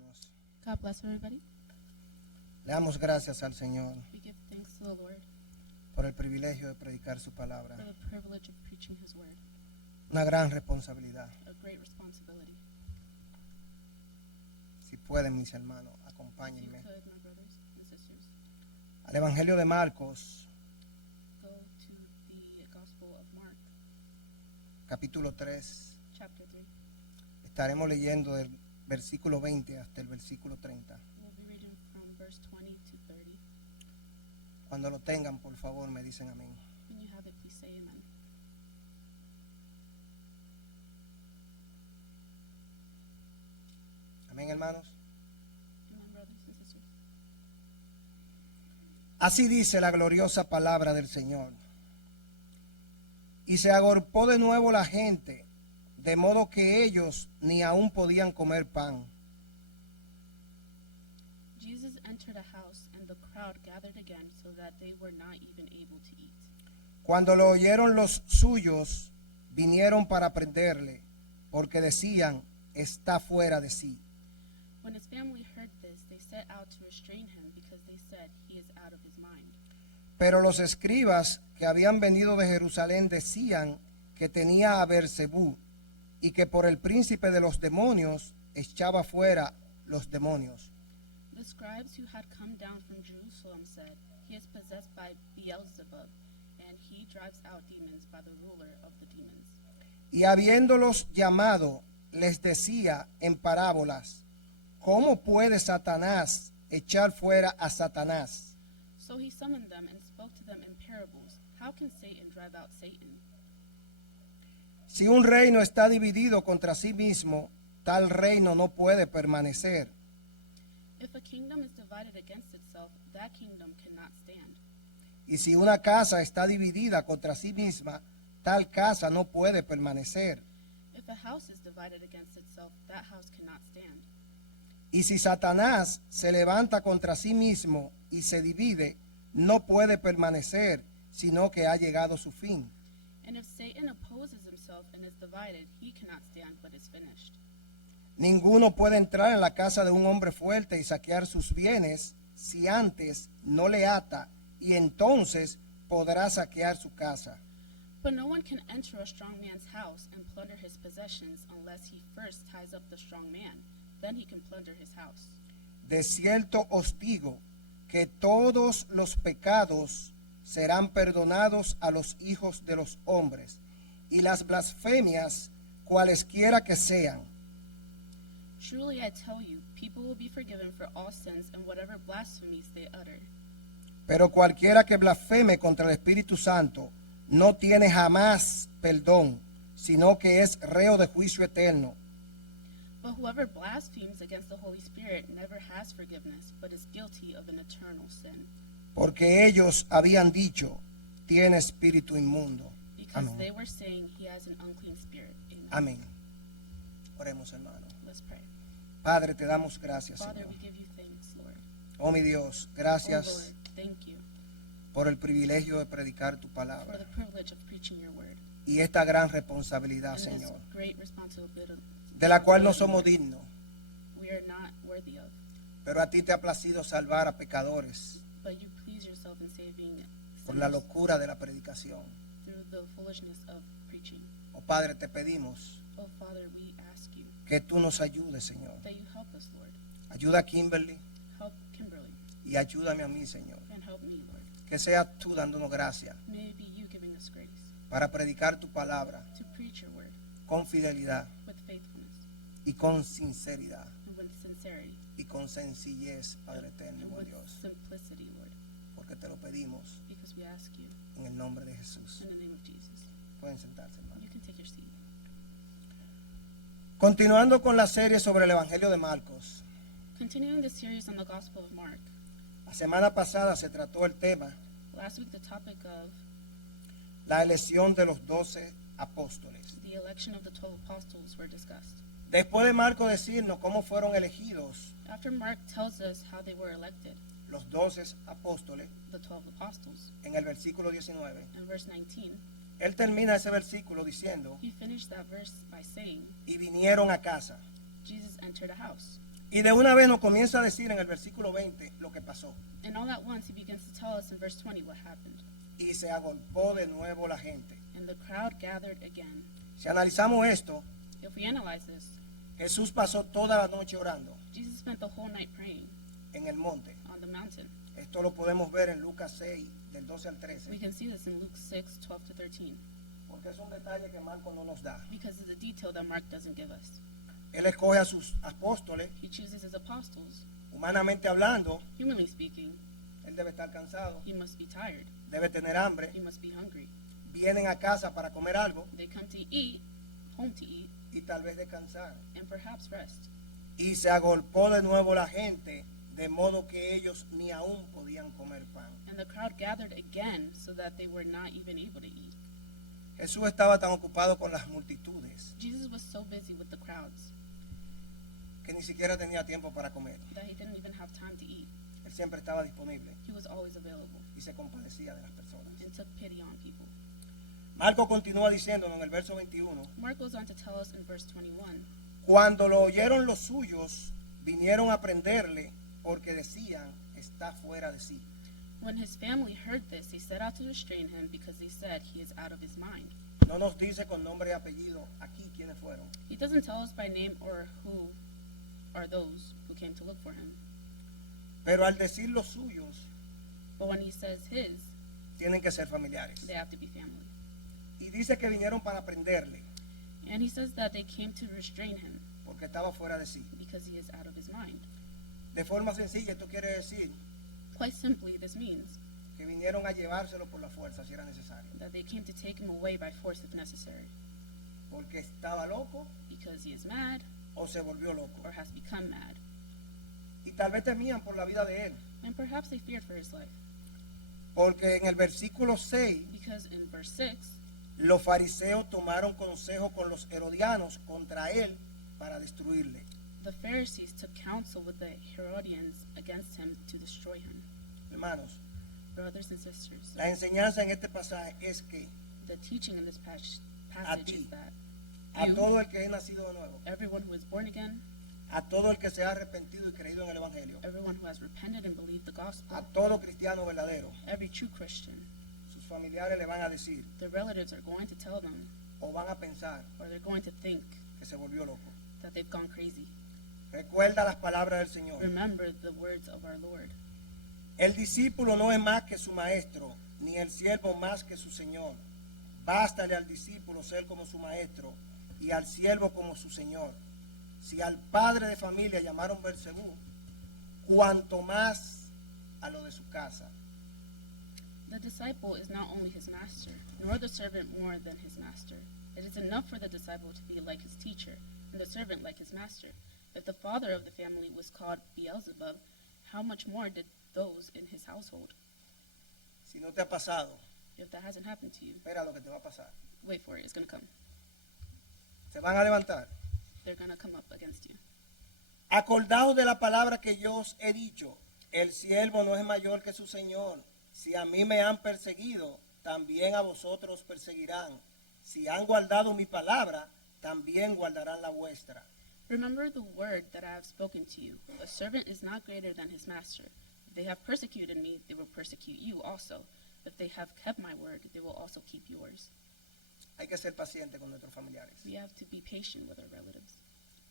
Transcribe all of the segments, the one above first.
hermanos. God bless everybody. Le damos gracias al Señor We give thanks to the Lord por el privilegio de predicar su palabra. for the privilege of preaching His word, Una gran responsabilidad. a great responsibility. Si pueden, mis hermanos, If you acompáñenme could, my brothers and sisters, al Evangelio de Marcos, go to the Gospel of Mark, capítulo 3. chapter 3. Estaremos leyendo del versículo 20 hasta el versículo 30. We'll be reading from verse 20 to 30. Cuando lo tengan, por favor, me dicen amén. When you have it, please say amen. Amén, hermanos. Amen, brothers and sisters. Así dice la gloriosa palabra del Señor. Y se agolpó de nuevo la gente, de modo que ellos ni aún podían comer pan. Jesus entered a house, and the crowd gathered again so that they were not even able to eat. Cuando lo oyeron los suyos, vinieron para prenderle, porque decían, está fuera de sí. When his family heard this, they set out to restrain him because they said he is out of his mind. Pero los escribas que habían venido de Jerusalén decían que tenía a Beelzebú y que por el príncipe de los demonios echaba fuera los demonios. The scribes who had come down from Jerusalem said, he is possessed by Beelzebub, and he drives out demons by the ruler of the demons. Y habiéndolos llamado, les decía en parábolas, ¿cómo puede Satanás echar fuera a Satanás? So he summoned them and spoke to them in parables. How can Satan drive out Satan? Si un reino está dividido contra sí mismo, tal reino no puede permanecer. If a kingdom is divided against itself, that kingdom cannot stand. Y si una casa está dividida contra sí misma, tal casa no puede permanecer. If a house is divided against itself, that house cannot stand. Y si Satanás se levanta contra sí mismo y se divide, no puede permanecer, sino que ha llegado su fin. And if Satan opposes himself and is divided, he cannot stand but is finished. Ninguno puede entrar en la casa de un hombre fuerte y saquear sus bienes si antes no le ata, y entonces podrá saquear su casa. But no one can enter a strong man's house and plunder his possessions unless he first ties up the strong man. Then he can plunder his house. De cierto os digo que todos los pecados serán perdonados a los hijos de los hombres, y las blasfemias, cualesquiera que sean. Truly I tell you, people will be forgiven for all sins and whatever blasphemies they utter. Pero cualquiera que blasfeme contra el Espíritu Santo no tiene jamás perdón, sino que es reo de juicio eterno. But whoever blasphemes against the Holy Spirit never has forgiveness, but is guilty of an eternal sin. Porque ellos habían dicho, tiene espíritu inmundo. Because Amén. they were saying he has an unclean spirit. Amen. Amén. Oremos, hermano. Let's pray. Padre, te damos gracias, Father, Señor. we give you thanks, Lord. Oh, mi Dios, Oh, gracias Lord, thank you por el privilegio de predicar tu for the palabra privilege of preaching your word. y esta gran responsabilidad, And this Señor, great responsibility de la cual no somos dignos, we are not worthy of. pero a ti te ha placido salvar a pecadores But you please yourself in saving por la sinners locura de la predicación. through the foolishness of preaching. Oh, Padre, te pedimos Oh, Father, we ask you que tú nos ayudes, Señor. that you help us, Lord. Ayuda a Kimberly Help Kimberly y ayúdame a mí, Señor. and help me, Lord. Que seas tú dándonos gracia May it be you giving us grace para predicar tu palabra to preach your word con fidelidad with faithfulness y con sinceridad and with sincerity y con sencillez, Padre eterno y and buen with Dios, simplicity, Lord, porque te lo pedimos because we ask you en el nombre de Jesús. in the name of Jesus. Pueden sentarse, hermano. You can take your seat. Continuando con la serie sobre el Evangelio de Marcos, Continuing the series on the Gospel of Mark, la semana pasada se trató el tema, last week the topic of la elección de los 12 apóstoles. the election of the 12 apostles were discussed. Después de Marcos decirnos cómo fueron elegidos After Mark tells us how they were elected, los 12 apóstoles the 12 apostles, en el versículo 19, in verse 19, él termina ese versículo diciendo, he finished that verse by saying, y vinieron a casa. Jesus entered a house. Y de una vez nos comienza a decir en el versículo 20 lo que pasó. And all at once he begins to tell us in verse 20 what happened. Y se agolpó de nuevo la gente. And the crowd gathered again. Si analizamos esto, If we analyze this, Jesús pasó toda la noche orando Jesus spent the whole night praying en el monte. on the mountain. Esto lo podemos ver en Lucas 6, del 12 al We 13, can see this in Luke 6, 12 to 13, porque es un detalle que Marco no nos da. because it's a detail that Mark doesn't give us. Él escoge a sus apóstoles, He chooses his apostles. humanamente hablando, Humanly speaking, él debe estar cansado, he must be tired. debe tener hambre, He must be hungry. vienen a casa para comer algo They come to eat, home to eat, y tal vez descansar. and perhaps rest. Y se agolpó de nuevo la gente, de modo que ellos ni aún podían comer pan. And the crowd gathered again so that they were not even able to eat. Jesús estaba tan ocupado con las multitudes Jesus was so busy with the crowds que ni siquiera tenía tiempo para comer. that he didn't even have time to eat. Él siempre estaba disponible He was always available y se compadecía de las personas. and took pity on people. Marco continúa diciéndonos en el verso 21, Mark goes on to tell us in verse 21, cuando lo oyeron los suyos, vinieron a prenderle porque decían, está fuera de sí. when his family heard this, they set out to restrain him because they said he is out of his mind. No nos dice con nombre y apellido aquí quiénes fueron, He doesn't tell us by name or who are those who came to look for him. pero al decir los suyos, But when he says his, tienen que ser familiares. they have to be family. Y dice que vinieron para prenderle And he says that they came to restrain him porque estaba fuera de sí. because he is out of his mind. De forma sencilla, esto quiere decir Quite simply, this means que vinieron a llevárselo por la fuerza si era necesario, that they came to take him away by force if necessary, porque estaba loco because he is mad o se volvió loco. or has become mad. Y tal vez temían por la vida de él, And perhaps they feared for his life, porque en el versículo 6, because in verse 6, los fariseos tomaron consejo con los herodianos contra él para destruirle. the Pharisees took counsel with the Herodians against him to destroy him. Hermanos, Brothers and sisters, la enseñanza en este pasaje es que the teaching in this passage ti, is that a you, todo el que es nacido de nuevo, everyone who is born again, a todo el que se ha arrepentido y creído en el Evangelio, everyone who has repented and believed the gospel, a todo cristiano verdadero, every true Christian, sus familiares le van a decir their relatives are going to tell them, o van a pensar or they're going to think que se volvió loco. that they've gone crazy. Recuerda las palabras del Señor. Remember the words of our Lord. El discípulo no es más que su maestro, ni el siervo más que su señor. Bástale al discípulo ser como su maestro y al siervo como su señor. Si al padre de familia llamaron Beelzebú, cuanto más a lo de su casa. The disciple is not only his master, nor the servant more than his master. It is enough for the disciple to be like his teacher, and the servant like his master. If the father of the family was called Beelzebub, how much more did those in his household? Si no te ha pasado, If that hasn't happened to you, espera lo que te va a pasar. wait for it, it's going to come. Se van a levantar. They're going to come up against you. Acordaos de la palabra que yo os he dicho. El siervo no es mayor que su señor. Si a mí me han perseguido, también a vosotros perseguirán. Si han guardado mi palabra, también guardarán la vuestra. Remember the word that I have spoken to you. A servant is not greater than his master. If they have persecuted me, they will persecute you also. If they have kept my word, they will also keep yours. Hay que ser paciente con nuestros familiares. We have to be patient with our relatives.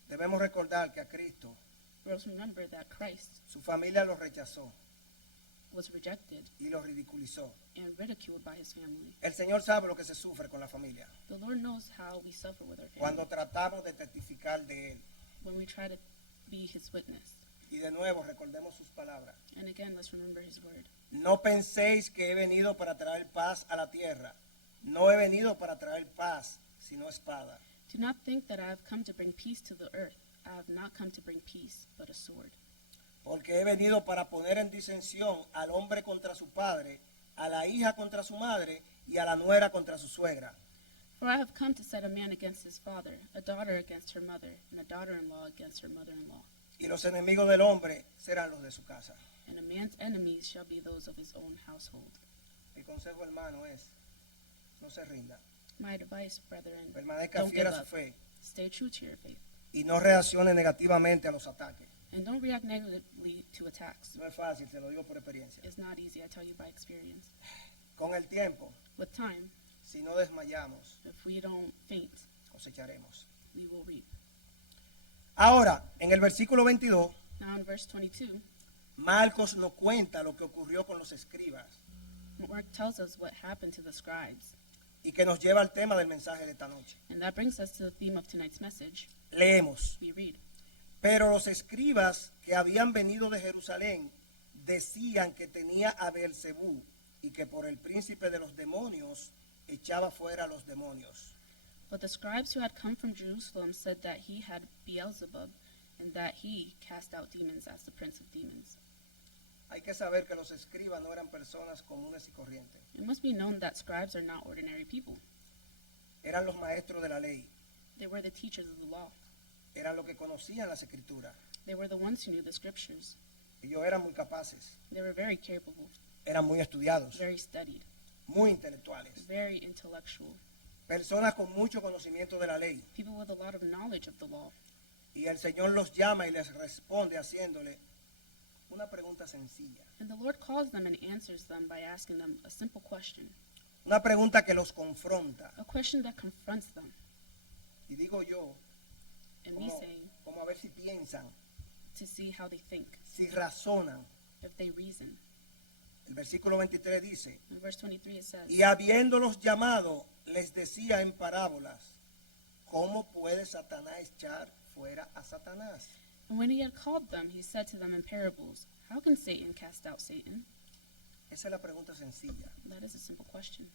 Debemos recordar que a Cristo, We also remember that Christ su familia lo rechazó was rejected y lo ridiculizó. and ridiculed by his family. El Señor sabe lo que se sufre con la familia The Lord knows how we suffer with our family cuando tratamos de testificar de Él. when we try to be his witness. Y de nuevo recordemos sus palabras. And again, let's remember his word. No penséis que he venido para traer paz a la tierra. No he venido para traer paz, sino espada. Do not think that I have come to bring peace to the earth. I have not come to bring peace, but a sword. Porque he venido para poner en disensión al hombre contra su padre, a la hija contra su madre y a la nuera contra su suegra. For I have come to set a man against his father, a daughter against her mother, and a daughter-in-law against her mother-in-law. Y los enemigos del hombre serán los de su casa. And a man's enemies shall be those of his own household. Mi consejo, hermano, es no se rinda. My advice, brethren, Permanezca don't fiel give a su up. fe Stay true to your faith. y no reaccione negativamente a los ataques. And don't react negatively to attacks. No es fácil, se lo digo por experiencia. It's not easy, I tell you by experience. Con el tiempo, With time, si no desmayamos, if we don't faint, cosecharemos. we will reap. Ahora, en el versículo 22, Now in verse 22, Marcos nos cuenta lo que ocurrió con los escribas Mark tells us what happened to the scribes. y que nos lleva al tema del mensaje de esta noche. And that brings us to the theme of tonight's message. Leemos. We read, Pero los escribas que habían venido de Jerusalén decían que tenía a Beelzebú y que por el príncipe de los demonios echaba fuera a los demonios. But the scribes who had come from Jerusalem said that he had Beelzebub, and that he cast out demons as the prince of demons. Hay que saber que los escribas no eran personas comunes y corrientes. It must be known that scribes are not ordinary people. Eran los maestros de la ley. They were the teachers of the law. Eran los que conocían las escrituras. They were the ones who knew the scriptures. Ellos eran muy capaces. They were very capable, Eran muy estudiados. very studied, Muy intelectuales. very intellectual, Personas con mucho conocimiento de la ley. people with a lot of knowledge of the law. Y el Señor los llama y les responde haciéndole una pregunta sencilla. And the Lord calls them and answers them by asking them a simple question, Una pregunta que los confronta. a question that confronts them. Y digo yo, And me como, saying, como a ver si piensan, to see how they think, si razonan. if they reason. El versículo 23 dice, In verse 23 it says, y habiéndolos llamado, les decía en parábolas, ¿cómo puede Satanás echar fuera a Satanás? And when he had called them, he said to them in parables, how can Satan cast out Satan? Esa es la pregunta sencilla. That is a simple question.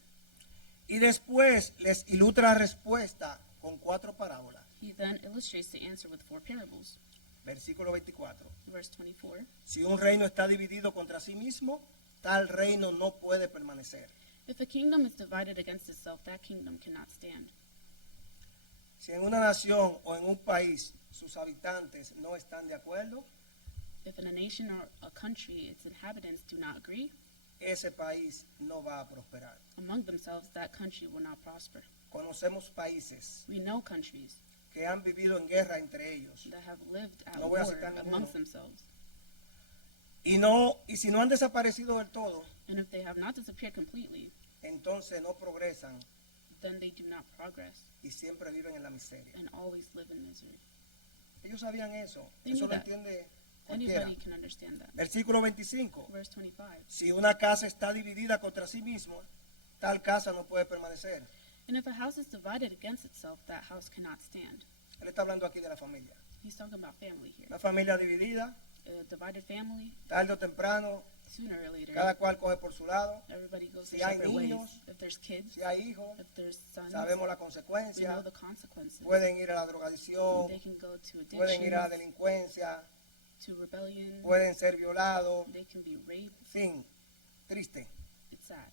Y después les ilustra la respuesta con 4 parábolas. He then illustrates the answer with 4 parables. Versículo 24. Verse 24, Si un reino está dividido contra sí mismo, tal reino no puede permanecer. if a kingdom is divided against itself, that kingdom cannot stand. Si en una nación o en un país sus habitantes no están de acuerdo, If in a nation or a country its inhabitants do not agree ese país no va a prosperar. among themselves, that country will not prosper. Conocemos países We know countries que han vivido en guerra entre ellos that have lived at No voy a war citar ninguno. amongst themselves. y si no han desaparecido del todo, And if they have not disappeared completely, entonces no progresan then they do not progress y siempre viven en la miseria. and always live in misery. Ellos sabían eso. They Eso knew lo that. entiende cualquiera. Anybody can understand that. Versículo 25. Verse 25. Si una casa está dividida contra sí misma, tal casa no puede permanecer. And if a house is divided against itself, that house cannot stand. Él está hablando aquí de la familia. He's talking about family here. Una familia dividida, A divided family, tarde o temprano, sooner or later, cada cual coge por su lado. everybody goes Si their hay separate ways. niños, If there's kids, Si hay hijos, if there's sons, sabemos la we know consecuencia. the consequences. Pueden ir a la drogadicción, They can go to pueden ir a la addiction, delincuencia, to rebellion. pueden ser violados. They can be raped. Fin, triste. It's sad.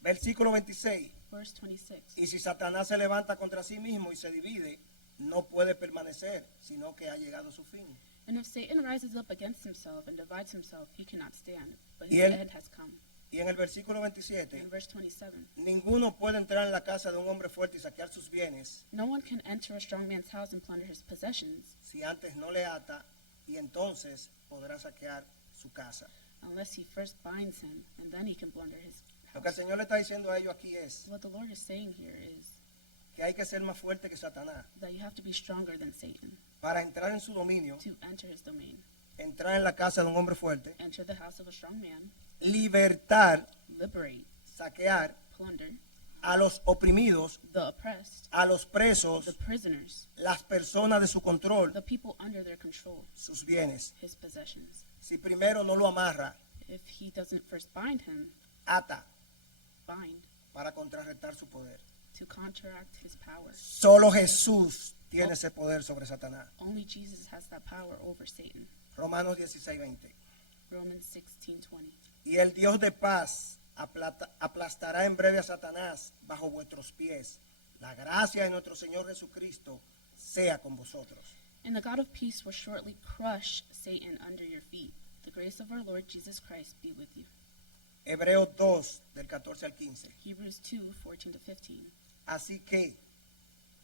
Versículo 26. Verse 26. Y si Satanás se levanta contra sí mismo y se divide, no puede permanecer, sino que ha llegado su fin. And if Satan rises up against himself and divides himself, he cannot stand, but Y his él- end has come. Y en el versículo 27, In verse 27, ninguno puede entrar en la casa de un hombre fuerte y saquear sus bienes no one can enter a strong man's house and plunder his possessions si antes no le ata, y entonces podrá saquear su casa. unless he first binds him, and then he can plunder his Lo que el house. Señor le está diciendo a ellos aquí es What the Lord is saying here is que hay que ser más fuerte que Satanás that you have to be stronger than Satan para entrar en su dominio, to enter his domain, entrar en la casa de un hombre fuerte, enter the house of a strong man, libertar, liberate, saquear plunder a los oprimidos, the oppressed, a los presos, the prisoners, las personas de su control, the people under their control, sus bienes. his possessions. Si primero no lo amarra, If he doesn't first bind him, ata bind para contrarrestar su poder. to counteract his power. Solo Jesús tiene ese poder sobre Satanás. Only Jesus has that power over Satan. Romanos 16:20. Romans 16:20. Y el Dios de paz aplastará en breve a Satanás bajo vuestros pies. La gracia de nuestro Señor Jesucristo sea con vosotros. And the God of peace will shortly crush Satan under your feet. The grace of our Lord Jesus Christ be with you. Hebreos 2, del 14 al 15. Hebrews 2:14-15. Así que,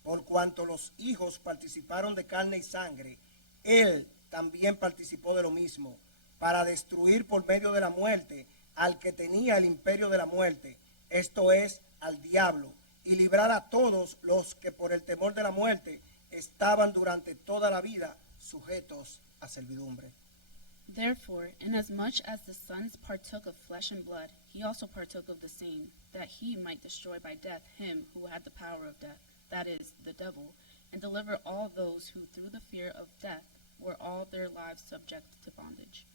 por cuanto los hijos participaron de carne y sangre, Él también participó de lo mismo, para destruir por medio de la muerte al que tenía el imperio de la muerte, esto es, al diablo, y librar a todos los que por el temor de la muerte estaban durante toda la vida sujetos a servidumbre. Therefore, inasmuch as the Son partook of flesh and blood, he also partook of the same, that he might destroy by death him who had the power of death, that is, the devil, and deliver all those who through the fear of death were all their lives subject to bondage.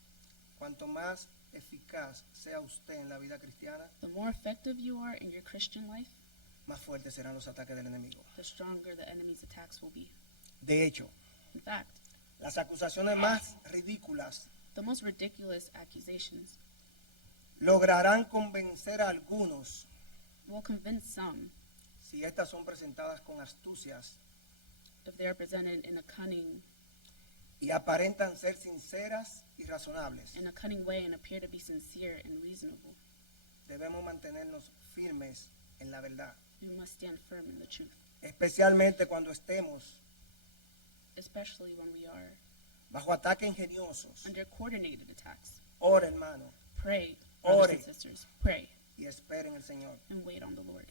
Cuanto más eficaz sea usted en la vida cristiana, The more effective you are in your Christian life, más fuertes serán los ataques del enemigo. the stronger the enemy's attacks will be. De hecho, In fact, las acusaciones más ridículas the most ridiculous accusations lograrán convencer a algunos will convince some si estas son presentadas con astucias if they are presented in a cunning y aparentan ser sinceras y razonables. way and appear to be sincere and reasonable. Debemos mantenernos firmes en la verdad, We must stand firm in the truth, especialmente cuando estemos especially when we are bajo ataques ingeniosos. under coordinated attacks. Ore, hermano, Pray, Ore. brothers and sisters, pray y espere en el Señor. and wait on the Lord.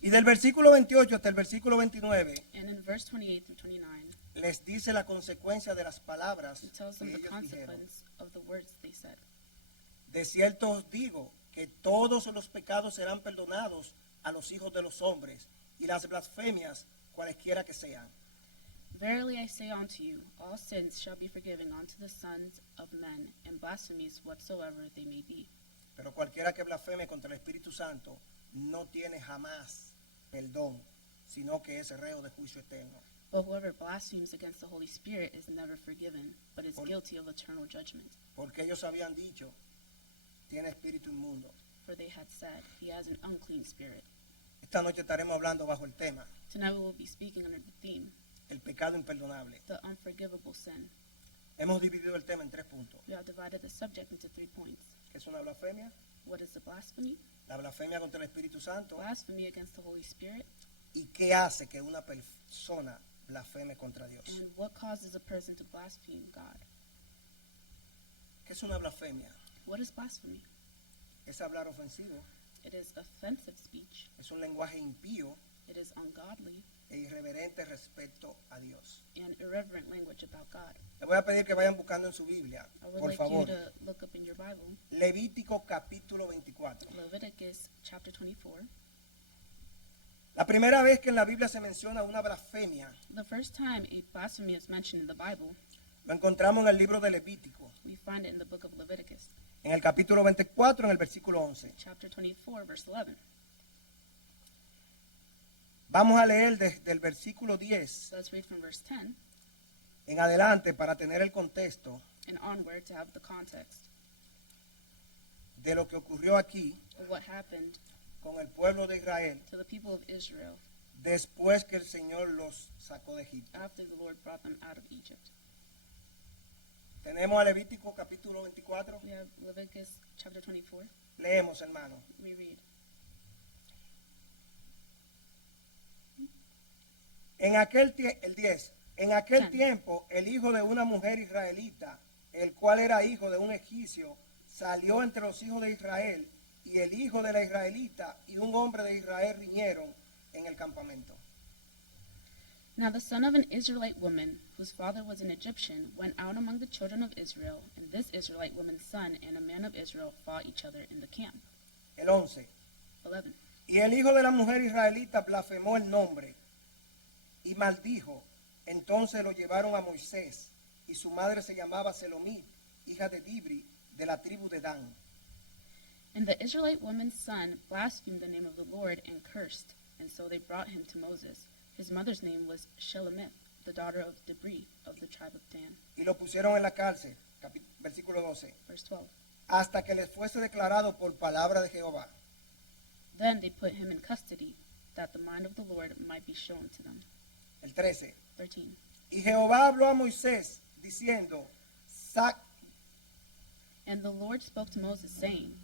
Y del versículo 28 hasta el versículo 29 And in verse 28 through 29, les dice la consecuencia de las palabras it tells que them the ellos dijeron. consequence of the words they said. De cierto os digo que todos los pecados serán perdonados a los hijos de los hombres y las blasfemias cualesquiera que sean. Verily I say unto you, all sins shall be forgiven unto the sons of men, and blasphemies whatsoever they may be. Pero cualquiera que blasfeme contra el Espíritu Santo no tiene jamás perdón, sino que es reo de juicio eterno. But whoever blasphemes against the Holy Spirit is never forgiven, but is Por- guilty of eternal judgment. Porque ellos habían dicho, tiene espíritu inmundo. For they had said, he has an unclean spirit. Esta noche estaremos hablando bajo el tema, Tonight we will be speaking under the theme, el pecado imperdonable. the unforgivable sin. Hemos dividido el tema en 3 puntos. We have divided the subject into 3 points. ¿Qué es una blasfemia? What is the blasphemy? La blasfemia contra el Espíritu Santo. Blasphemy against the Holy Spirit. ¿Y qué hace que una persona blasfeme contra Dios? And what causes a person to blaspheme God? ¿Qué es una blasfemia? What is blasphemy? Es hablar ofensivo, It is offensive speech. es un lenguaje impío It is ungodly e irreverente respecto a Dios. and irreverent language about God. Le voy a pedir que vayan buscando en su Biblia, I would por like you favor. to look up in your Bible, Levítico capítulo 24. Leviticus chapter 24. La primera vez que en la Biblia se menciona una blasfemia, The first time a blasphemy is mentioned in the Bible, lo encontramos en el libro de Levítico, we find it in the book of Leviticus, en el capítulo 24, en el versículo 11. chapter 24, verse 11. Vamos a leer desde el versículo 10 So let's read from verse 10 en adelante para tener el contexto and onward to have the context de lo que ocurrió aquí of what happened con el pueblo de Israel to the people of Israel después que el Señor los sacó de Egipto. after the Lord brought them out of Egypt. Tenemos a Levítico capítulo 24. We have Leviticus chapter 24. Leemos, hermano. We read, En aquel el 10. En aquel Ten. tiempo, el hijo de una mujer israelita, el cual era hijo de un egipcio, salió entre los hijos de Israel, y el hijo de la israelita y un hombre de Israel riñeron en el campamento. Now the son of an Israelite woman, whose father was an Egyptian, went out among the children of Israel, and this Israelite woman's son and a man of Israel fought each other in the camp. El 11. 11. Y el hijo de la mujer israelita blasfemó el nombre y maldijo. Entonces lo llevaron a Moisés, y su madre se llamaba Selomit, hija de Dibri, de la tribu de Dan. And the Israelite woman's son blasphemed the name of the Lord and cursed, and so they brought him to Moses. His mother's name was Shelomith, the daughter of Debri of the tribe of Dan. Y lo pusieron en la cárcel, versículo 12, Verse 12. hasta que les fuese declarado por palabra de Jehová. Then they put him in custody, that the mind of the Lord might be shown to them. El 13. 13. Y Jehová habló a Moisés diciendo, And the Lord spoke to Moses, saying,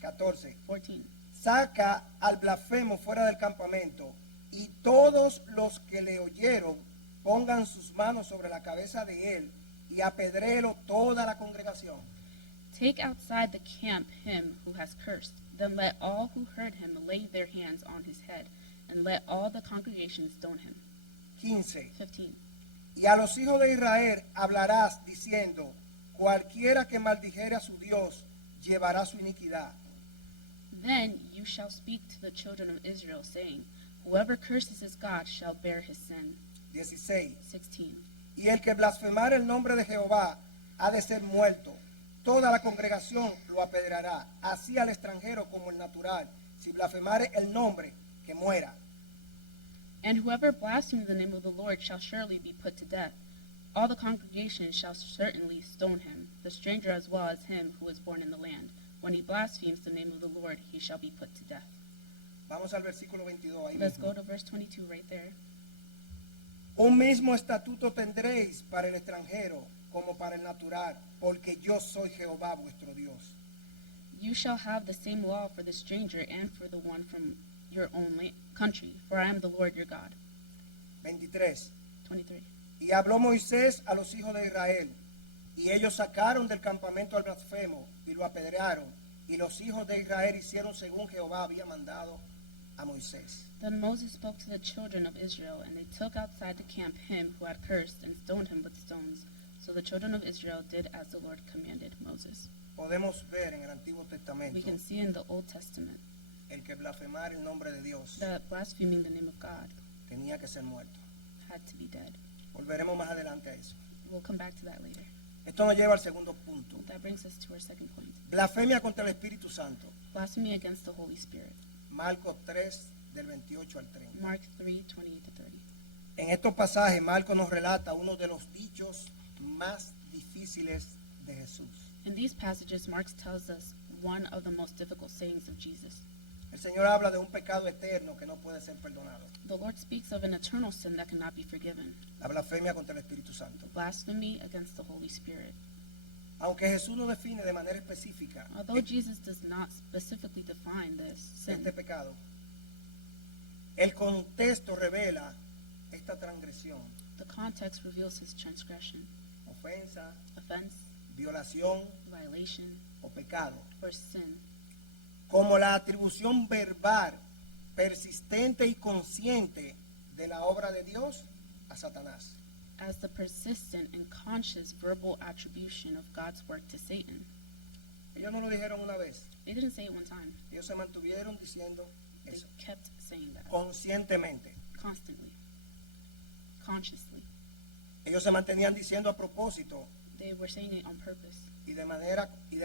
14, 14. saca al blasfemo fuera del campamento, y todos los que le oyeron pongan sus manos sobre la cabeza de él y apedréelo toda la congregación. Take outside the camp him who has cursed. Then let all who heard him lay their hands on his head, and let all the congregation stone him. 15. 15. Y a los hijos de Israel hablarás diciendo, cualquiera que maldijere a su Dios llevará su iniquidad. Then you shall speak to the children of Israel, saying, whoever curses his God shall bear his sin. 16. 16. Y el que blasfemare el nombre de Jehová ha de ser muerto. Toda la congregación lo apedreará, así al extranjero como el natural. Si blasfemare el nombre, que muera. And whoever blasphemes the name of the Lord shall surely be put to death. All the congregation shall certainly stone him, the stranger as well as him who is born in the land. When he blasphemes the name of the Lord, he shall be put to death. Vamos al versículo 22. Ahí Let's mismo. go to verse 22 right there. Un mismo estatuto tendréis para el extranjero como para el natural, porque yo soy Jehová vuestro Dios. You shall have the same law for the stranger and for the one from your own country, for I am the Lord your God. 23. 23. Y habló Moisés a los hijos de Israel, y ellos sacaron del campamento al blasfemo y lo apedrearon, y los hijos de Israel hicieron según Jehová había mandado a Moisés. Then Moses spoke to the children of Israel, and they took outside the camp him who had cursed, and stoned him with stones. So the children of Israel did as the Lord commanded Moses. Podemos ver en el Antiguo We Testamento can see in the Old Testament el que blasfemar el nombre de Dios that blaspheming the name of God tenía que ser muerto. had to be dead. Volveremos más adelante a eso. We'll come back to that later. Esto nos lleva al segundo punto. That brings us to our second point. Blasfemia contra el Espíritu Santo. Blasphemy against the Holy Spirit. Marcos 3, del 28 al 30. Mark 3, 28 to 30. En estos pasajes, Marcos nos relata uno de los dichos más difíciles de Jesús. In these passages, Mark tells us one of the most difficult sayings of Jesus. El Señor habla de un pecado eterno que no puede ser perdonado. The Lord speaks of an eternal sin that cannot be forgiven. La blasfemia contra el Espíritu Santo. Blasphemy against the Holy Spirit. Aunque Jesús lo define de manera específica, Although Jesus does not specifically define this sin, este pecado, el contexto revela esta transgresión, the context reveals his transgression, ofensa, offense, violación violation, o pecado, or sin, como la atribución verbal, persistente y consciente de la obra de Dios a Satanás. as the persistent and conscious verbal attribution of God's work to Satan. Ellos no lo dijeron una vez, They didn't say it one time. ellos se mantuvieron diciendo They eso, kept saying that conscientemente. constantly, consciously. Ellos se mantenían diciendo a propósito They were saying it on purpose y de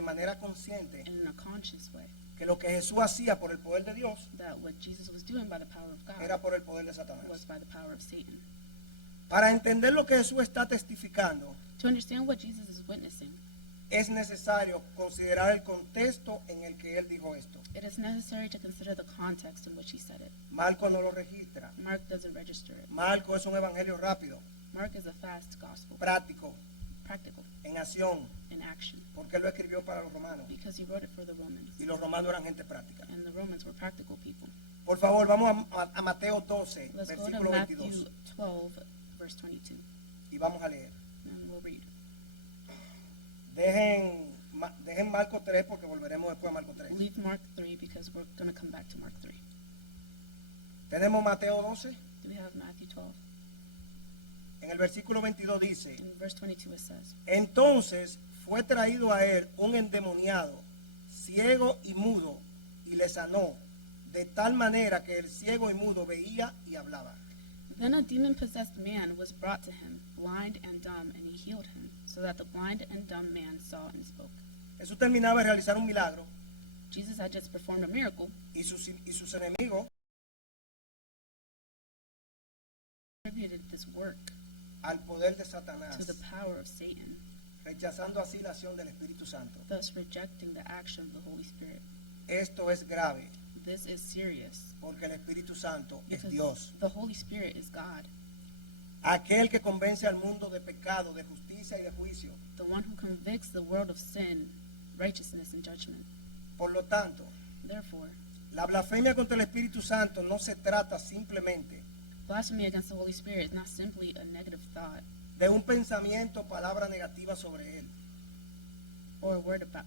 manera consciente and in a conscious way, que lo que Jesús hacía por el poder de Dios that what Jesus was doing by the power of God era por el poder de was Satanás. by the power of Satan. Para entender lo que Jesús está testificando, To understand what Jesus is witnessing, es necesario considerar el contexto en el que él dijo esto. it is necessary to consider the context in which he said it. Marco no lo registra. Mark doesn't register it. Marco es un evangelio rápido, Mark is a fast gospel, práctico, practical, en acción, in action, porque él lo escribió para los romanos. because he wrote it for the Romans, Y los romanos eran gente práctica. and the Romans were practical people. Por favor, vamos a Mateo 12, Let's go to versículo Matthew 22. 12, verse 22, Y vamos a leer. and we'll read. Dejen Marco 3 porque volveremos después a Marco 3. Leave Mark 3 because we're going to come back to Mark 3. Tenemos Mateo 12. Do we have Matthew 12? En el versículo 22 dice, In verse 22 it says, entonces fue traído a él un endemoniado, ciego y mudo, y le sanó, de tal manera que el ciego y mudo veía y hablaba. Then a demon-possessed man was brought to him, blind and dumb, and he healed him, so that the blind and dumb man saw and spoke. Jesús terminaba de realizar un milagro Jesus had just performed a miracle, y sus enemigos attributed this work al poder de to Satanás, the power of Satan, rechazando así la acción del Espíritu Santo. thus rejecting the action of the Holy Spirit. Esto es grave This is serious porque el Espíritu Santo es because Dios, the Holy Spirit is God, aquel que convence al mundo de pecado, de justicia y de juicio. the one who convicts the world of sin, righteousness, and judgment. Por lo tanto, Therefore, la blasfemia contra el Espíritu Santo no se trata simplemente blasphemy against the Holy Spirit is not simply a negative thought de un pensamiento o palabra negativa sobre él, or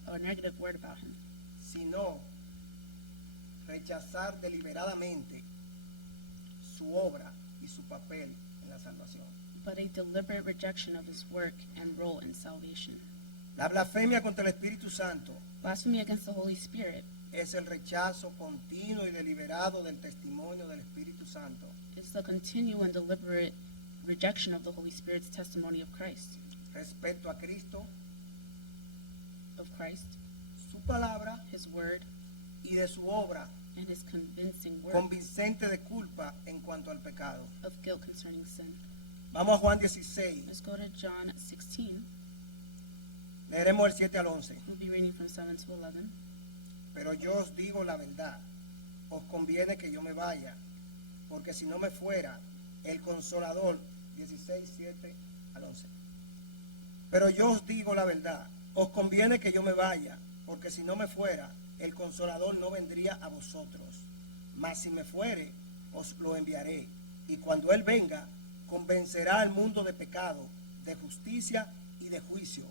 a negative word about him, sino rechazar deliberadamente su obra y su papel en la salvación. but a deliberate rejection of his work and role in salvation. La blasfemia contra el Espíritu Santo Blasphemy against the Holy Spirit es el rechazo continuo y deliberado del testimonio del Espíritu Santo is the continual and deliberate rejection of the Holy Spirit's testimony of Christ, respecto a Cristo, su palabra his word, y de su obra and his convincing work convincente de culpa en cuanto al pecado. of guilt concerning sin. Vamos a Juan 16, Let's go to John 16. leeremos el 7 al 11. We'll be reading from 7 to 11. Pero yo os digo la verdad, os conviene que yo me vaya, porque si no me fuera, el Consolador, 16, 7 al 11. Pero yo os digo la verdad, os conviene que yo me vaya, porque si no me fuera, el Consolador no vendría a vosotros. Mas si me fuere, os lo enviaré. Y cuando Él venga, convencerá al mundo de pecado, de justicia y de juicio.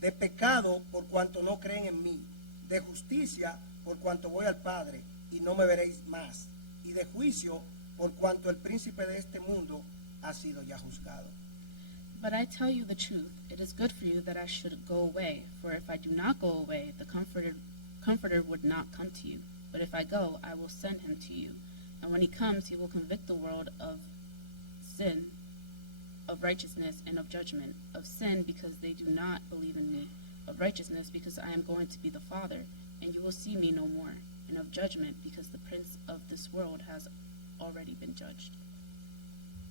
De pecado por cuanto no creen en mí, de justicia por cuanto voy al Padre y no me veréis más, y de juicio por cuanto el príncipe de este mundo ha sido ya juzgado. But I tell you the truth, it is good for you that I should go away. For if I do not go away, the Comforter would not come to you. But if I go, I will send him to you. And when he comes, he will convict the world of sin, of righteousness, and of judgment. Of sin, because they do not believe in me. Of righteousness, because I am going to be the Father, and you will see me no more. And of judgment, because the prince of this world has already been judged.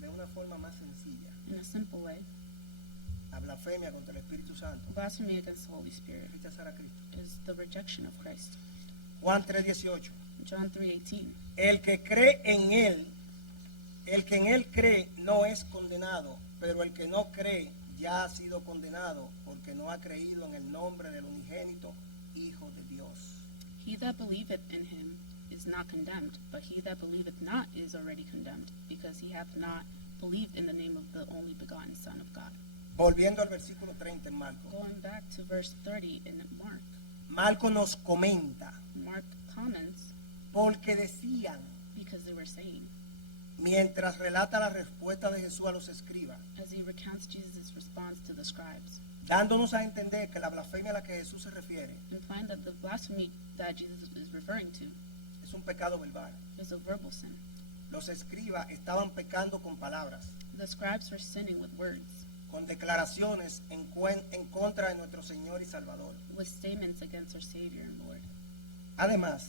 De una forma más sencilla, In a simple way, la blasfemia contra el Espíritu Santo blasphemy against the Holy Spirit es rechazar a Cristo. is the rejection of Christ. Juan 3:18. John 3:18. El que cree en Él, el que en Él cree no es condenado, pero el que no cree ya ha sido condenado porque no ha creído en el nombre del unigénito Hijo de Dios. He that believeth in him is not condemned, but he that believeth not is already condemned, because he hath not believed in the name of the only begotten Son of God. Volviendo al versículo 30 en Marco. Going back to verse 30 in Mark, Marco nos comenta, Mark comments, porque decían, because they were saying, mientras relata la respuesta de Jesús a los escribas, as he recounts Jesus' response to the scribes, dándonos a entender que la blasfemia a la que Jesús se refiere implying that the blasphemy that Jesus is referring to es un pecado verbal. is a verbal sin. Los escribas estaban pecando con palabras, The scribes were sinning with words, con declaraciones en contra de nuestro Señor y Salvador. with statements against our Savior and Lord. Además,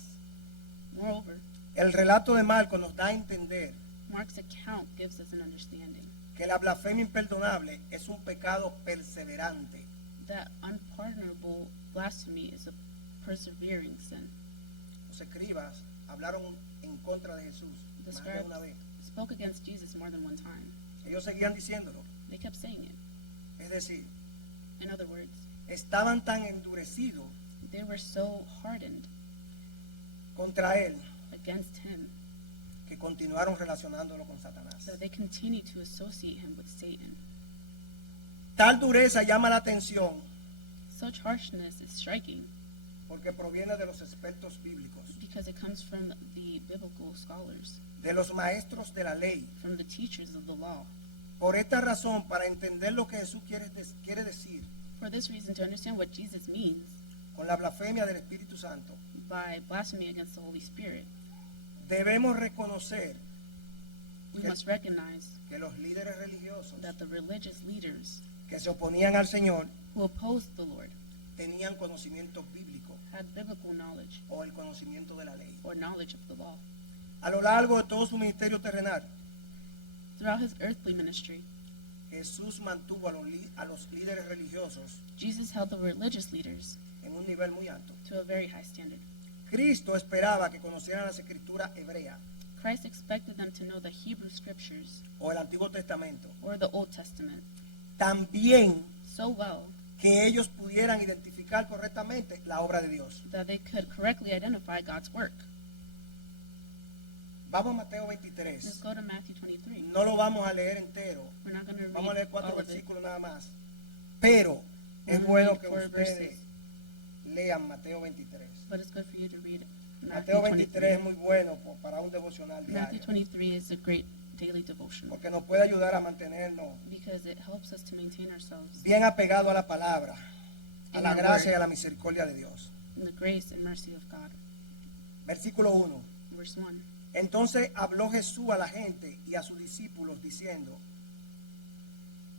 Moreover, el relato de Marco nos da a entender Mark's account gives us an understanding que la blasfemia imperdonable es un pecado perseverante. that unpardonable blasphemy is a persevering sin. Los escribas hablaron en contra de Jesús The más de scribes una vez. spoke against Jesus more than one time. Ellos seguían diciéndolo. They kept saying it. Es decir, In other words, estaban tan endurecidos they were so hardened contra él against him que continuaron relacionándolo con Satanás. that they continued to associate him with Satan. Tal dureza llama la atención Such harshness is striking porque proviene de los expertos bíblicos, because it comes from the biblical scholars, de los maestros de la ley. from the teachers of the law. Por esta razón, para entender lo que Jesús quiere decir For this reason, to understand what Jesus means con la blasfemia del Espíritu Santo, by blasphemy against the Holy Spirit, debemos reconocer we que- must recognize que los líderes religiosos that the religious leaders que se oponían al Señor who opposed the Lord tenían conocimiento bíblico had biblical knowledge o el conocimiento de la ley. or knowledge of the law. A lo largo de todo su ministerio terrenal, Throughout his earthly ministry, Jesús mantuvo a los líderes religiosos Jesus held the religious leaders en un nivel muy alto. to a very high standard. Cristo esperaba que conocieran las escrituras hebreas Christ expected them to know the Hebrew scriptures o el Antiguo Testamento, or the Old Testament también so well que ellos pudieran identificar correctamente la obra de Dios. that they could correctly identify God's work. Vamos a Mateo Let's 23. go to Matthew 23. No lo vamos a leer entero, We're not going going to read Vamos a leer 4 all of it, versículos nada más. Pero es We're gonna bueno read que 4 ustedes verses. lean Mateo 23. but it's good for you to read Mateo Matthew 23 23. es muy bueno para un devocional Matthew diario, 23 is a great daily devotional porque nos puede ayudar a mantenernos because it helps us to maintain ourselves bien apegados a la palabra, a In la our gracia y word. a la misericordia de Dios. in the grace and mercy of God. Versículo 1. Verse 1. Entonces habló Jesús a la gente y a sus discípulos diciendo,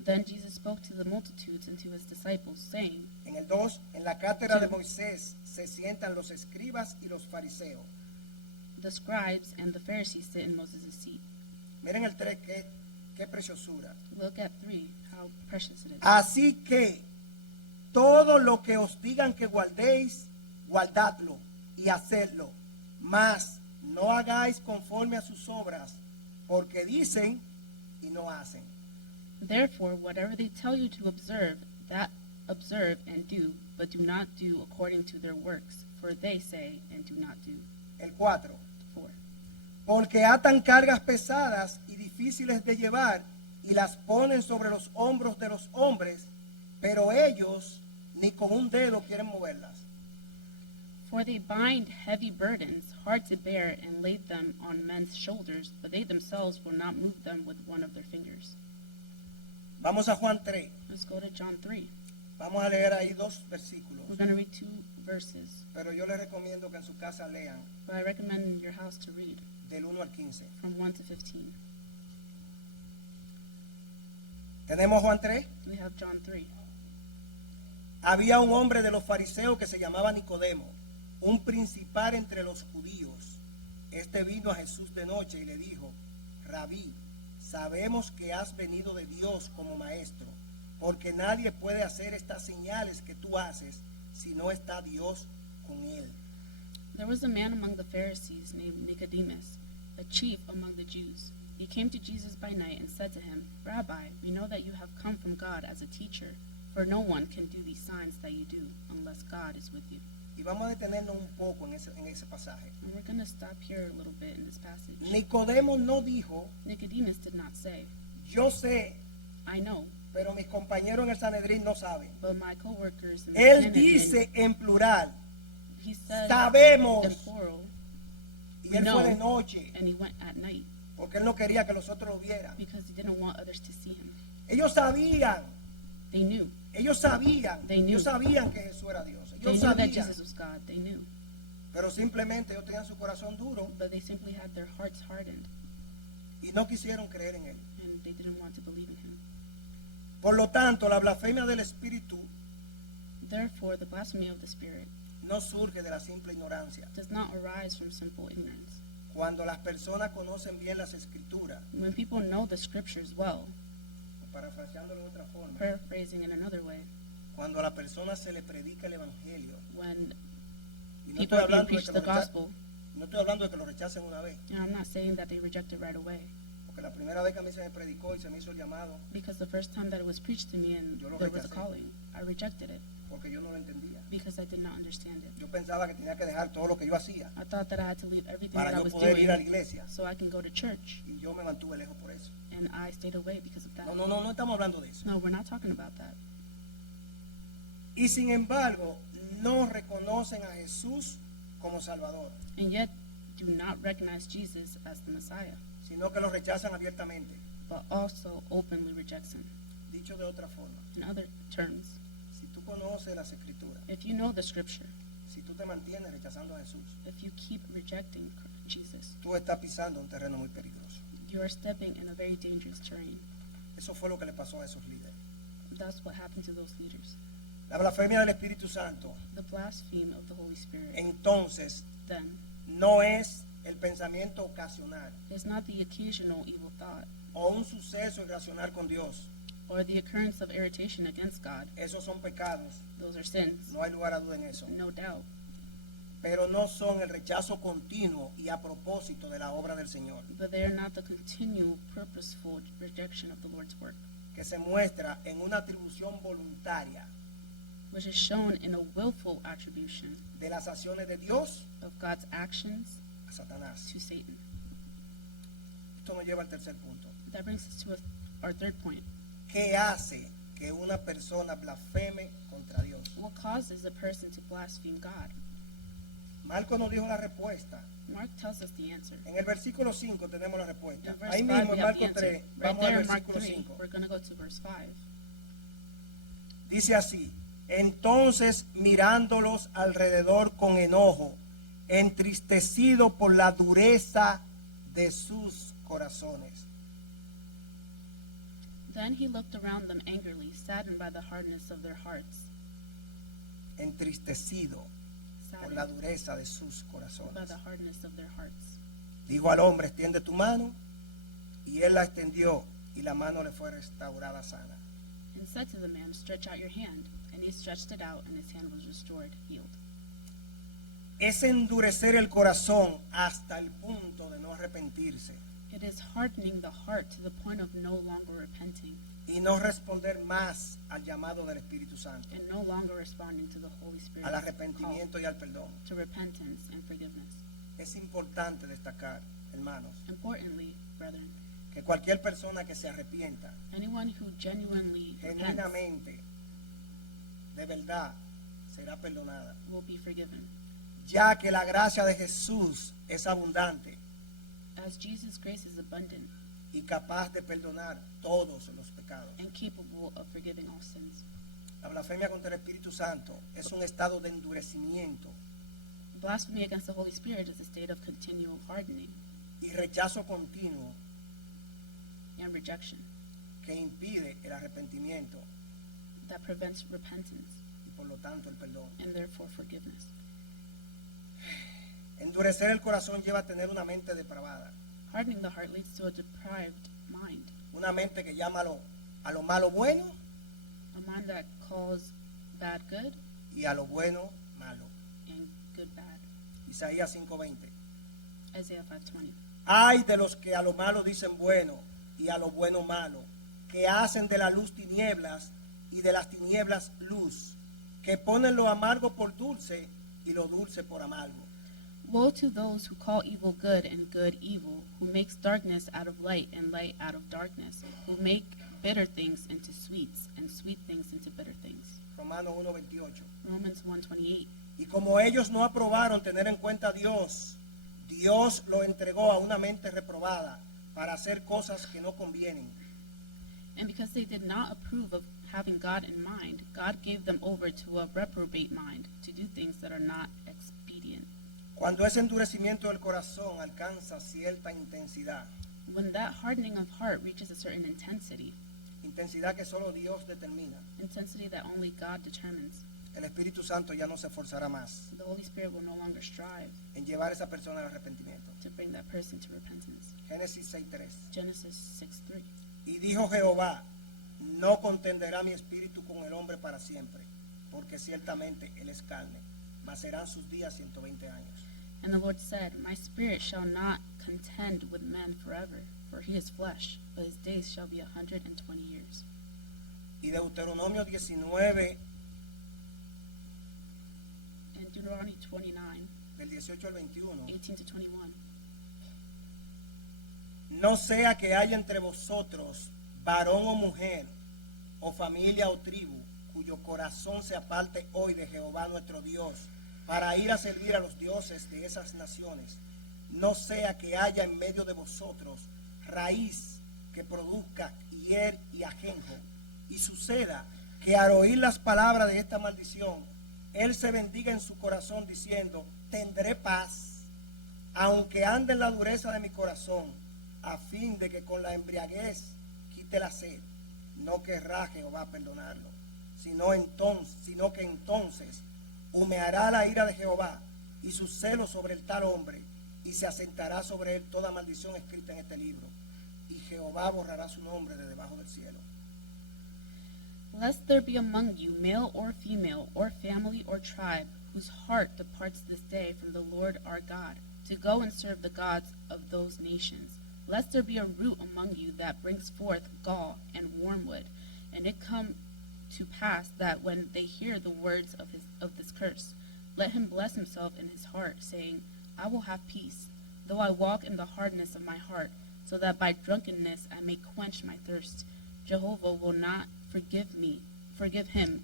Then Jesus spoke to the multitudes and to his disciples, saying, en el 2, en la cátedra de Moisés se sientan los escribas y los fariseos. The scribes and the Pharisees sit in Moses' seat. Miren el 3, qué preciosura. Look at 3, how precious it is. Así que todo lo que os digan que guardéis, guardadlo y hacedlo, mas no hagáis conforme a sus obras, porque dicen y no hacen. Therefore, whatever they tell you to observe, that observe and do, but do not do according to their works, for they say and do not do. El 4, 4. porque atan cargas pesadas y difíciles de llevar y las ponen sobre los hombros de los hombres, pero ellos ni con un dedo quieren moverlas. For they bind heavy burdens, hard to bear, and lay them on men's shoulders, but they themselves will not move them with one of their fingers. Vamos a Juan 3. Let's go to John 3. Vamos a leer ahí 2 versículos, We're going to read 2 verses, pero yo les recomiendo que en su casa lean but I recommend in your house to read del 1 al 15. from 1 to 15. Tenemos Juan 3. We have John 3. Había un hombre de los fariseos que se llamaba Nicodemo, un principal entre los judíos. Este vino a Jesús de noche y le dijo, Rabí, sabemos que has venido de Dios como maestro, porque nadie puede hacer estas señales que tú haces si no está Dios con él. There was a man among the Pharisees named Nicodemus, a chief among the Jews. He came to Jesus by night and said to him, Rabbi, we know that you have come from God as a teacher, for no one can do these signs that you do unless God is with you. Y vamos a detenernos un poco en ese pasaje. And we're going to stop here a little bit in this passage. Nicodemo no dijo, Nicodemus did not say, yo sé, I know, pero mis compañeros en el Sanedrín no saben. but my coworkers in the Él Sanhedrin, dice en plural, he said sabemos, in plural, y él fue de noche, and he went at night porque él no quería que los otros lo vieran. because he didn't want others to see him. Ellos sabían, They knew. ellos sabían, They knew. ellos sabían que Jesús era Dios. They Ellos knew that sabían, Jesus was God. They knew. pero simplemente ellos tenían su corazón duro But they simply had their hearts hardened, y no quisieron creer en él. and they didn't want to believe in him. Por lo tanto, la blasfemia del Espíritu Therefore, the blasphemy of the Spirit no surge de la simple ignorancia. does not arise from simple ignorance. Cuando las personas conocen bien las Escrituras, When people know the Scriptures well, parafraseándolo de otra forma, paraphrasing in another way, cuando a la persona se le predica el Evangelio, when y no people estoy are being hablando de preached que the lo recha- gospel, no estoy hablando de que lo rechacen una vez, and I'm not saying that they reject it right away, porque la primera vez que a mí se me predicó y se me hizo el llamado, because the first time that it was preached to me and Yo lo there was a rechacé. calling, I rejected it porque yo no lo entendía. because I did not understand it. Yo pensaba que tenía que dejar todo lo que yo hacía I thought that I had to leave everything para that I yo was poder ir a la doing iglesia, so I can go to church, y yo me mantuve lejos por eso. and I stayed away because of that. No estamos hablando de eso. No, we're not talking about that. Y sin embargo, no reconocen a Jesús como Salvador, And yet do not recognize Jesus as the Messiah, sino que lo rechazan abiertamente. but also openly rejects him. Dicho de otra forma, In other terms, si tú conoces las Escrituras, if you know the scripture, si tú te mantienes rechazando a Jesús, if you keep rejecting Jesus, tú estás pisando un terreno muy peligroso. you are stepping in a very dangerous terrain. Eso fue lo que le pasó a esos líderes. That's what happened to those leaders. La blasfemia del Espíritu Santo, The blaspheme of the Holy Spirit, entonces, then, no es el pensamiento ocasional is not the occasional evil thought o un suceso irracional con Dios. or the occurrence of irritation against God. Esos son pecados, Those are sins, no hay lugar a duda en eso. no doubt, Pero no son el rechazo continuo y a propósito de la obra del Señor, but they are not the continual, purposeful rejection of the Lord's work, que se muestra en una atribución voluntaria which is shown in a willful attribution de las acciones de Dios of God's actions a Satanás. to Satan. Esto nos lleva al tercer punto. That brings us to our third point. ¿Qué hace que una persona blasfeme contra Dios? What causes a person to blaspheme God? Marco nos dijo la respuesta. Mark tells us the answer. En el versículo 5 tenemos la respuesta. In verse Ahí 5, mismo we en have the Marco answer. 3, Right vamos al there in Mark versículo 3, 5. we're going to go to verse 5. Dice así: entonces mirándolos alrededor con enojo, entristecido por la dureza de sus corazones. Then he looked around them angrily, saddened by the hardness of their hearts. Entristecido por la Saddened dureza de sus by corazones. the hardness of their hearts. Dijo al hombre: extiende tu mano, y él la extendió, y la mano le fue restaurada sana. And said to the man, stretch out your hand. And he stretched it out, and his hand was restored, healed. Es endurecer el corazón hasta el punto de no arrepentirse It is hardening the heart to the point of no longer repenting y no responder más al llamado del Espíritu Santo, and no longer responding to the Holy Spirit's al call arrepentimiento y al perdón. to repentance and forgiveness. Es importante destacar, hermanos, Importantly, brethren, que cualquier persona que se arrepienta anyone who genuinely repents genuinamente, de verdad, será perdonada, will be forgiven, ya que la gracia de Jesús es abundante as Jesus' grace is abundant y capaz de perdonar todos los pecados. and capable of forgiving all sins. La blasfemia contra el Espíritu Santo es un estado de endurecimiento Blasphemy against the Holy Spirit is a state of continual hardening y rechazo continuo and rejection que impide el arrepentimiento that prevents repentance y por lo tanto el perdón. and therefore forgiveness. Endurecer el corazón lleva a tener una mente depravada, Hardening the heart leads to a deprived mind, una mente que llama a lo malo bueno a mind that calls bad good y a lo bueno malo. and good bad. Isaías 5:20. Isaiah 5:20. Ay de los que a lo malo dicen bueno y a lo bueno malo, que hacen de la luz tinieblas y de las tinieblas luz, que ponen lo amargo por dulce y lo dulce por amargo. Woe to those who call evil good and good evil, who makes darkness out of light and light out of darkness, who make bitter things into sweets and sweet things into bitter things. Romanos 1:28. Romans 1:28. Y como ellos no aprobaron tener en cuenta a Dios, Dios lo entregó a una mente reprobada para hacer cosas que no convienen. And because they did not approve of having God in mind, God gave them over to a reprobate mind to do things that are not expedient. Cuando ese endurecimiento del corazón alcanza cierta intensidad, When that hardening of heart reaches a certain intensity, intensidad que solo Dios determina, intensity that only God determines, el Espíritu Santo ya no se esforzará más the Holy Spirit will no longer strive en llevar a esa persona al arrepentimiento. to bring that person to repentance. Génesis 6:3. Genesis 6:3. Y dijo Jehová: no contenderá mi espíritu con el hombre para siempre, porque ciertamente él es carne, mas serán sus días 120 años. And the Lord said, My spirit shall not contend with man forever, for he is flesh, but his days shall be 120 years. Y Deuteronomio 19, And Deuteronomy 29, del 18 al 21. 18 to 21. No sea que haya entre vosotros varón o mujer, o familia o tribu, cuyo corazón se aparte hoy de Jehová nuestro Dios, para ir a servir a los dioses de esas naciones. No sea que haya en medio de vosotros raíz que produzca hier y ajenjo, y suceda que al oír las palabras de esta maldición, él se bendiga en su corazón diciendo: tendré paz, aunque ande en la dureza de mi corazón, a fin de que con la embriaguez quite la sed. No querrá Jehová perdonarlo, sino que entonces humeará la ira de Jehová y su celo sobre el tal hombre, y se asentará sobre él toda maldición escrita en este libro, y Jehová borrará su nombre de debajo del cielo. Lest there be among you male or female, or family or tribe, whose heart departs this day from the Lord our God, to go and serve the gods of those nations. Lest there be a root among you that brings forth gall and wormwood, and it come to pass that when they hear the words of this curse, let him bless himself in his heart, saying, I will have peace, though I walk in the hardness of my heart, so that by drunkenness I may quench my thirst. Jehovah will not forgive him.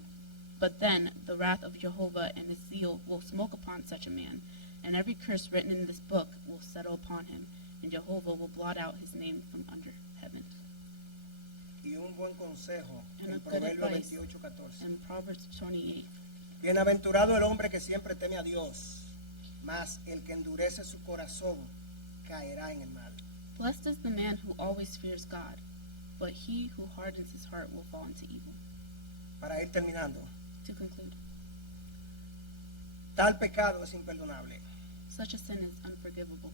But then the wrath of Jehovah and his zeal will smoke upon such a man, and every curse written in this book will settle upon him, and Jehovah will blot out his name from under heaven. Y un buen consejo And en a good Proverbio advice 28:14. in Proverbs 28. Bienaventurado el hombre que siempre teme a Dios, mas el que endurece su corazón caerá en el mal. Blessed is the man who always fears God, but he who hardens his heart will fall into evil. Para ir terminando, To conclude, tal pecado es imperdonable, such a sin is unforgivable,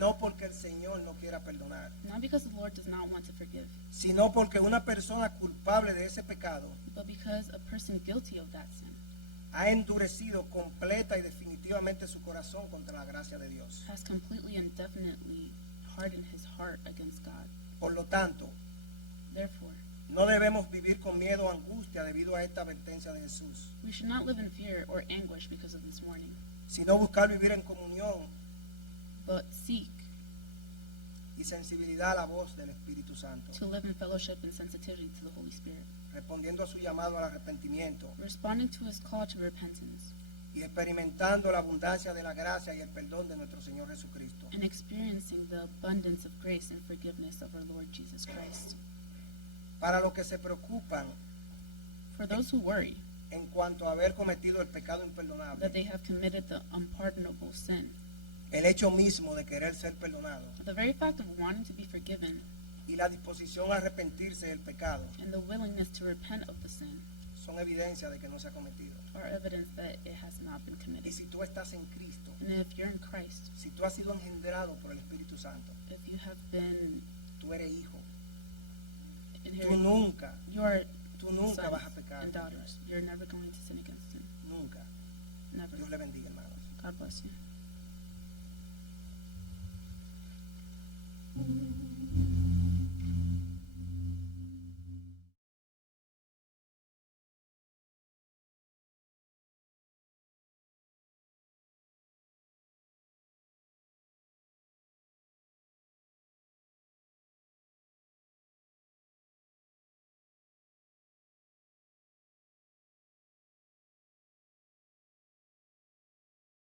no porque el Señor no quiera perdonar, not because the Lord does not want to forgive, sino porque una persona culpable de ese pecado but because a person guilty of that sin ha endurecido completa y definitivamente su corazón contra la gracia de Dios. has completely and definitely hardened his heart against God. Por lo tanto, Therefore, no debemos vivir con miedo o angustia debido a esta advertencia de Jesús, we should not live in fear or anguish because of this warning, sino buscar vivir en comunión but seek y sensibilidad a la voz del Espíritu Santo, to live in fellowship and sensitivity to the Holy Spirit, respondiendo a su llamado al arrepentimiento responding to his call to repentance, y experimentando la abundancia de la gracia y el perdón de nuestro Señor Jesucristo. and experiencing the abundance of grace and forgiveness of our Lord Jesus Christ. Para los que se preocupan For those who worry en cuanto a haber cometido el pecado that imperdonable, they have committed the unpardonable sin, el hecho mismo de querer ser perdonado the very fact of wanting to be forgiven y la disposición a arrepentirse del pecado and the willingness to repent of the sin son evidencia de que no se ha cometido. are evidence that it has not been Y committed. si tú estás en Cristo, And if you're in Christ, si tú has sido engendrado por el Espíritu Santo, if you have been tú eres hijo. Tú inherited, nunca you are vas a sons pecar. and daughters. You're never going to sin against him. Nunca. Never. Dios le bendiga, hermanos. God bless you.